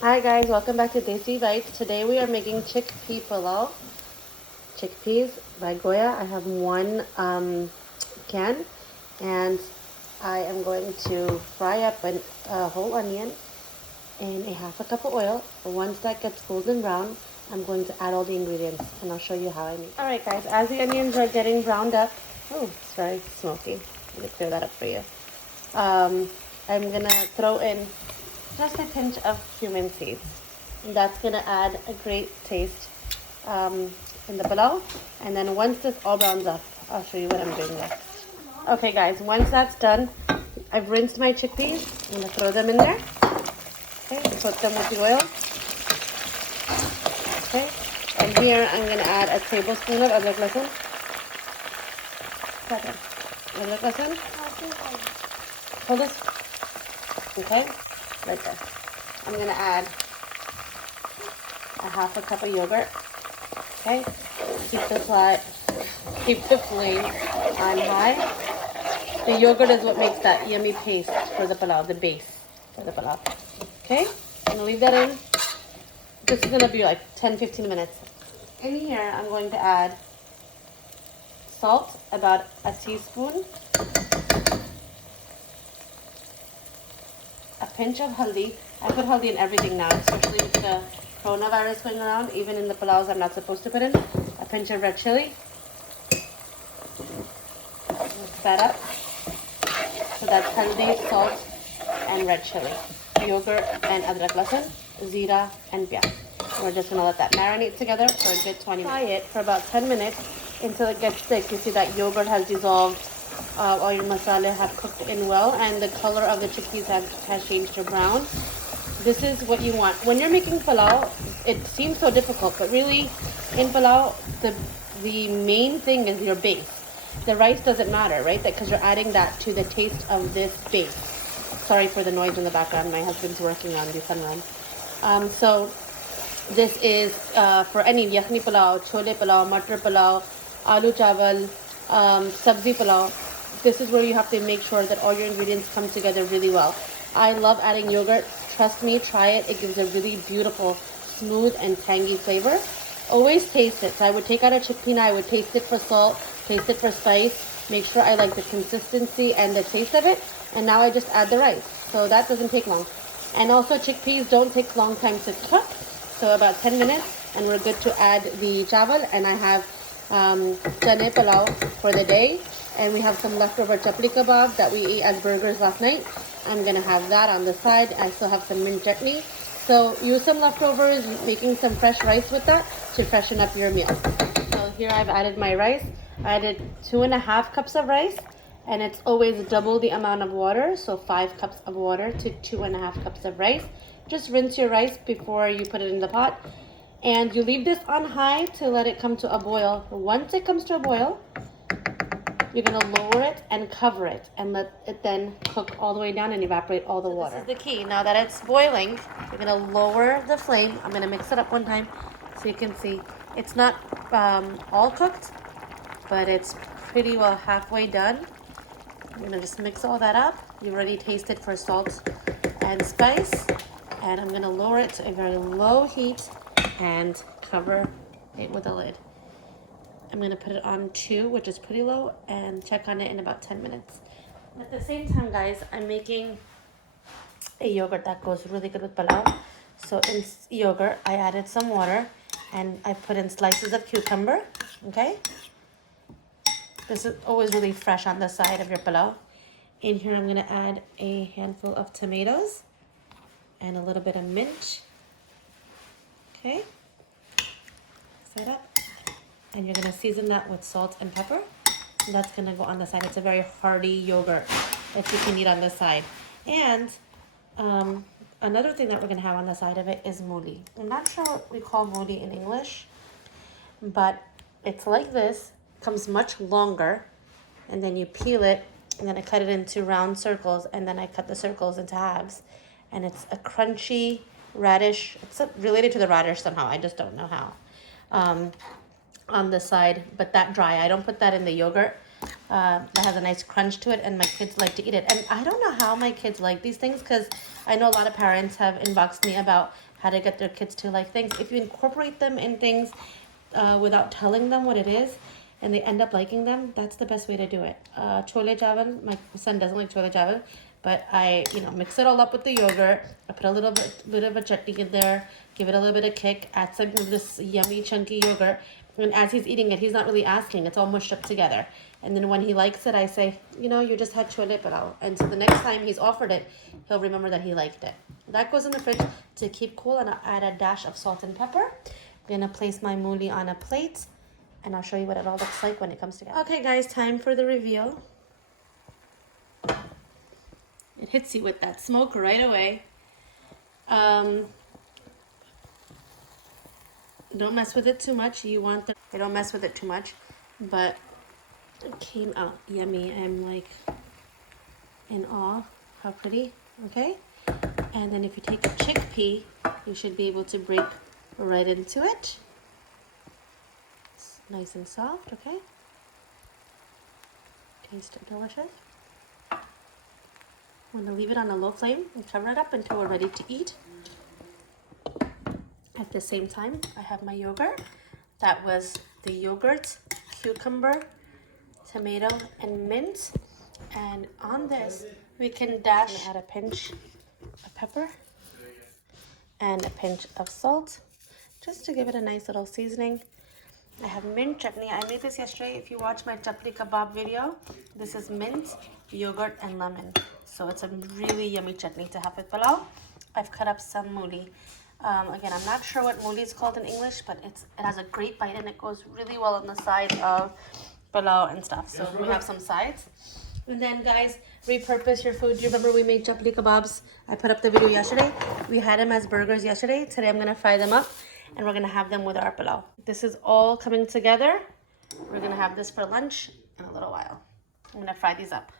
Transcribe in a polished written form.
Hi guys, welcome back to Desi Bites. Today we are making chickpea pulao. Chickpeas by Goya. I have one can, and I am going to fry up a whole onion in a half a cup of oil. Once that gets golden brown, I'm going to add all the ingredients, and I'll show you how I make it. Alright guys, as the onions are getting browned up, oh, it's very smoky. Let me clear that up for you. I'm gonna throw in just a pinch of cumin seeds. And that's gonna add a great taste in the pulao. And then once this all browns up, I'll show you what I'm doing next. Okay guys, once that's done, I've rinsed my chickpeas. I'm gonna throw them in there. Okay, coat them with the oil. Okay, and here I'm gonna add a tablespoon of adrak lasan. Adrak lasan. Hold this. Okay, right there. I'm gonna add a half a cup of yogurt. Okay, keep the flame on high. The yogurt is what makes that yummy paste for the pulao, the base for the pulao. Okay, I'm gonna leave that in. This is gonna be like 10-15 minutes. In here, I'm going to add salt, about a teaspoon, a pinch of haldi. I put haldi in everything now, especially with the coronavirus going around. Even in the pulaus I'm not supposed to put in. A pinch of red chili. Mix that up. So that's haldi, salt, and red chili. Yogurt and adrak lasan, zira, and piyaz. We're just going to let that marinate together for a good 20 minutes. Fry it for about 10 minutes until it gets thick. You see that yogurt has dissolved. All your masala have cooked in well, and the color of the chickpeas has changed to brown. This is what you want. When you're making pulao, it seems so difficult, but really in pulao, the main thing is your base. The rice doesn't matter, right? Because you're adding that to the taste of this base. Sorry for the noise in the background. My husband's working on the sunrun. So this is for any yakhni pulao, chole pulao, matar pulao, aloo chawal, sabzi pulao. This is where you have to make sure that all your ingredients come together really well. I love adding yogurt. Trust me, try it. It gives a really beautiful, smooth, and tangy flavor. Always taste it. So I would take out a chickpea, I would taste it for salt, taste it for spice, make sure I like the consistency and the taste of it. And now I just add the rice. So that doesn't take long. And also chickpeas don't take long time to cook. So about 10 minutes and we're good to add the chawal. And I have Chana Pullao for the day. And we have some leftover chapli kebab that we ate as burgers last night. I'm gonna have that on the side. I still have some mint chutney. So use some leftovers, making some fresh rice with that to freshen up your meal. So here I've added my rice. I added 2.5 cups of rice, and it's always double the amount of water. So 5 cups of water to 2.5 cups of rice. Just rinse your rice before you put it in the pot. And you leave this on high to let it come to a boil. Once it comes to a boil, you're going to lower it and cover it and let it then cook all the way down and evaporate all the water. This is the key. Now that it's boiling, you're going to lower the flame. I'm going to mix it up one time so you can see. It's not all cooked, but it's pretty well halfway done. I'm going to just mix all that up. You already tasted for salt and spice. And I'm going to lower it to a very low heat and cover it with a lid. I'm going to put it on 2, which is pretty low, and check on it in about 10 minutes. At the same time, guys, I'm making a yogurt that goes really good with pulao. So in yogurt, I added some water, and I put in slices of cucumber, okay? This is always really fresh on the side of your pulao. In here, I'm going to add a handful of tomatoes and a little bit of mint, okay? Mix that up. And you're going to season that with salt and pepper. And that's going to go on the side. It's a very hearty yogurt that you can eat on the side. And another thing that we're going to have on the side of it is mooli. I'm not sure what we call mooli in English, but it's like this. It comes much longer. And then you peel it, and then I cut it into round circles, and then I cut the circles into halves. And it's a crunchy radish. It's related to the radish somehow. I just don't know how. On the side, but that dry. I don't put that in the yogurt. That has a nice crunch to it, and my kids like to eat it. And I don't know how my kids like these things, because I know a lot of parents have inboxed me about how to get their kids to like things. If you incorporate them in things without telling them what it is, and they end up liking them, that's the best way to do it. Chole chawal, my son doesn't like chole chawal, but I, mix it all up with the yogurt. I put a little bit of a chutney in there, give it a little bit of kick, add some of this yummy chunky yogurt, and as he's eating it, he's not really asking. It's all mushed up together. And then when he likes it, I say, you just had chole pulao. And so the next time he's offered it, he'll remember that he liked it. That goes in the fridge to keep cool, and I'll add a dash of salt and pepper. I'm gonna place my mooli on a plate, and I'll show you what it all looks like when it comes together. Okay guys, time for the reveal. It hits you with that smoke right away. Don't mess with it too much. They don't mess with it too much, but it came out yummy. I'm like in awe how pretty. Okay, and then if you take a chickpea, you should be able to break right into it. It's nice and soft. Okay, tastes delicious. I'm going to leave it on a low flame and cover it up until we're ready to eat. At the same time, I have my yogurt. That was the yogurt, cucumber, tomato, and mint. And on this, we can add a pinch of pepper and a pinch of salt, just to give it a nice little seasoning. I have mint chutney. I made this yesterday. If you watch my chapli kebab video, this is mint, yogurt, and lemon. So it's a really yummy chutney to have with pulao. I've cut up some mooli. Again, I'm not sure what mooli is called in English, but it has a great bite and it goes really well on the side of pulao and stuff. So we have some sides. And then guys, repurpose your food. Do you remember we made chapli kebabs? I put up the video yesterday. We had them as burgers yesterday. Today I'm going to fry them up and we're going to have them with our pulao. This is all coming together. We're going to have this for lunch in a little while. I'm going to fry these up.